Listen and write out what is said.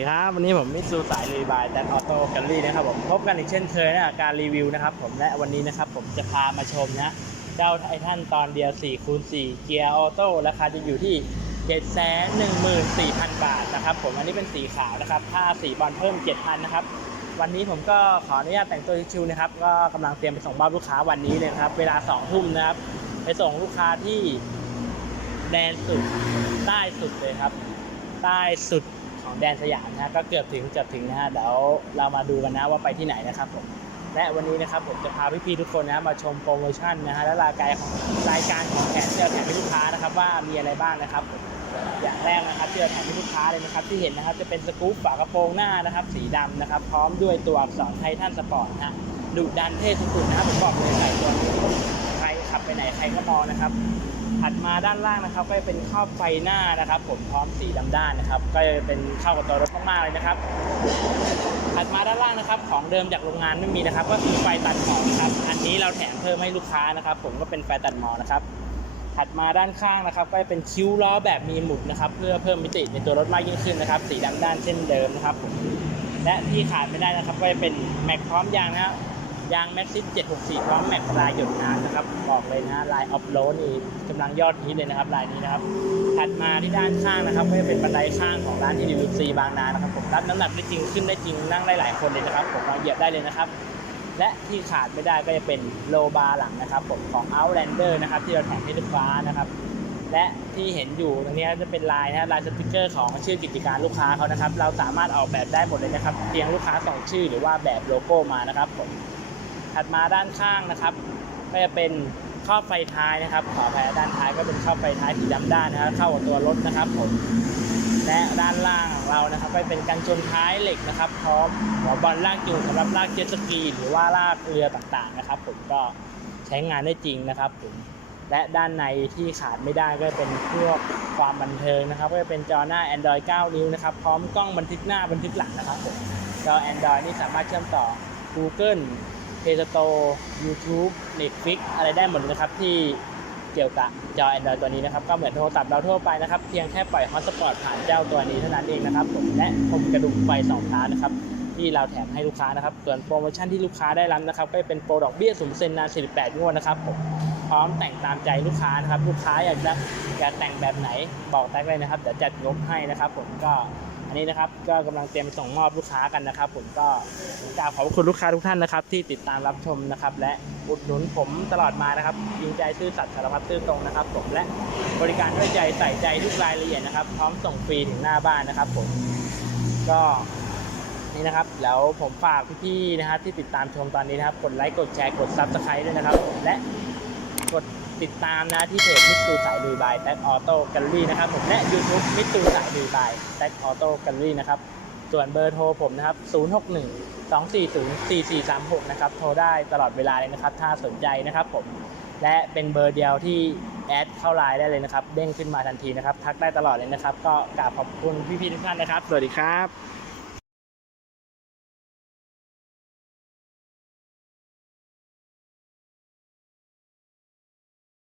สวัสดีครับวันนี้ผมมิตซูสายรีบายแดนออโต้แกลลี่นะครับผมพบกันอีกเช่นเคยนะการรีวิวนะครับผมและวันนี้นะครับผมจะพามาชมนะเจ้าไททันตอนเดียว4คูณ4เกียร์ออโต้ราคาจะอยู่ที่ 714,000 บาทนะครับผมอันนี้เป็นสีขาวนะครับถ้าสีบอลเพิ่ม 7,000นะครับวันนี้ผมก็ขออนุญาตแต่งตัวชิวๆนะครับก็กำลังเตรียมไปส่งบ้านลูกค้าวันนี้เลยครับเวลา2ทุ่มนะครับไปส่งลูกค้าที่แดนสุดใต้สุดเลยครับใต้สุด ของแดนสยามนะฮะก็เกือบถึงเกือบถึงนะฮะเดี๋ยวเรามาดูกันนะว่าไปที่ไหนนะครับผมและวันนี้นะครับผมจะพาพี่ๆทุกคนนะมาชมโปรโมชั่นนะฮะและรายการของรายการของแผนที่เราแถมให้ลูกค้านะครับว่ามีอะไรบ้างนะครับผมอย่างแรกนะครับที่เราแถมให้ลูกค้าเลยนะครับที่เห็นนะครับจะเป็นสกู๊ปฝากระโปรงหน้านะครับ สีดำนะครับ พร้อมด้วยตัวอักษรไททันสปอร์ตนะฮะดุดันเท่สุดๆนะครับผมบอกเลยใส่ตัวนี้ใครขับไปไหนใครก็มองนะครับ ถัดมาด้านล่างนะครับ ก็จะเป็นครอบไฟหน้านะครับ ผมพร้อมสีดำด้านนะครับ ก็จะเป็นเข้ากับตัวรถมากๆเลยนะครับ ถัดมาด้านล่างนะครับ ของเดิมจากโรงงานไม่มีนะครับ ก็คือไฟตัดหมอกนะครับ อันนี้เราแถมเพิ่มให้ลูกค้านะครับ ผมก็เป็นไฟตัดหมอกนะครับถัดมาด้านข้างนะครับ ก็จะเป็นคิ้วล้อแบบมีหมุดนะครับ เพื่อเพิ่มมิติในตัวรถมากยิ่งขึ้นนะครับ สีดำด้านเช่นเดิมนะครับผมและที่ขาดไม่ได้นะครับ ก็จะเป็นแม็กพร้อมยางนะครับ ยางแม็กซิส764 พร้อมแม็กลายหยดน้ำนะครับ บอกเลยนะ ลายออฟโรดนี่กำลังยอดฮิตเลยนะครับ ลายนี้นะครับ ถัดมาที่ด้านข้างนะครับ ก็จะเป็นบันไดข้างของร้านที่ดิลุซีบางนานะครับผมรับน้ำหนักได้จริงขึ้นได้จริงนั่งได้หลายคนเลยนะครับ ผมมาเหยียบได้เลยนะครับ และที่ขาดไม่ได้ก็จะเป็นโลบาร์หลังนะครับผมของ Outlander นะครับที่เราแถมให้ลูกค้านะครับและที่เห็นอยู่ตรงนี้จะเป็นลายนะลายสติกเกอร์ของชื่อกิจการลูกค้าเขานะครับ เราสามารถออกแบบได้หมดเลยนะครับ เพียงลูกค้าส่งชื่อหรือว่าแบบโลโก้มานะครับผม ถัดมาด้านข้างนะครับก็จะเป็นครอบไฟท้ายนะครับขออภัยด้านท้ายก็เป็นครอบไฟท้ายสีดำด้านนะครับเข้ากับตัวรถนะครับผมและด้านล่างของเรานะครับก็เป็นกันชนท้ายเหล็กนะครับพร้อมหัวบอลลากจูงสำหรับลากเจ็ตสกีหรือว่าลากเรือต่างๆนะครับ ผมก็ใช้งานได้จริงนะครับผมและด้านในที่ขาดไม่ได้ก็เป็นพวกความบันเทิงนะครับ ก็จะเป็นจอหน้า Android 9 นิ้วนะครับ พร้อมกล้องบันทึกหน้าบันทึกหลังนะครับผมจอ Android นี่สามารถเชื่อมต่อ Google Play Store YouTube Netflix อะไรได้หมดเลยนะครับ ที่เกี่ยวกับจอ Android ตัวนี้นะครับ ก็เหมือนโทรศัพท์เราทั่วไปนะครับ เพียงแค่ปล่อย Hotspot ผ่านเจ้าตัวนี้เท่านั้นเองนะครับผมและผมกระดุมไฟสองทานะครับที่เราแถมให้ลูกค้านะครับ ส่วนโปรโมชั่นที่ลูกค้าได้รับนะครับ ก็เป็นโปรดอกเบี้ยสูงเซ็นนาน 48 งวดนะครับผมพร้อมแต่งตามใจลูกค้านะครับ ลูกค้าอยากจะอยากแต่งแบบไหนบอกแท็กเลยนะครับเดี๋ยวจัดงบให้นะครับ ผมก็ อันนี้นะครับก็กำลังเตรียมส่งมอบลูกค้ากันนะครับ ผมก็กราบขอบคุณลูกค้าทุกท่านนะครับ ที่ติดตามรับชมนะครับ และอุดหนุนผมตลอดมานะครับยิงใจซื่อสัตย์สารพัดซื่อตรงนะครับ ผมและบริการด้วยใจใส่ใจทุกรายละเอียดนะครับ พร้อมส่งฟรีถึงหน้าบ้านนะครับ ผมก็นี่นะครับแล้วผมฝากพี่ๆนะครับที่ติดตามชมตอนนี้นะครับ กดไลค์กดแชร์กดซับสไครต์ด้วยนะครับ และกด ติดตามนะที่เพจมิตซูสายลุยบายแท็กออโต้แกลลี่นะครับผมและ YouTube มิตซูสายลุยบายแท็กออโต้แกลลี่นะครับส่วนเบอร์โทรผมนะครับ 061 240 4436 นะครับ โทรได้ตลอดเวลาเลยนะครับ ถ้าสนใจนะครับผม และเป็นเบอร์เดียวที่แอดเข้าไลน์ได้เลยนะครับ เด้งขึ้นมาทันทีนะครับ ทักได้ตลอดเลยนะครับ ก็กราบขอบคุณพี่ๆทุกท่านนะครับ สวัสดีครับ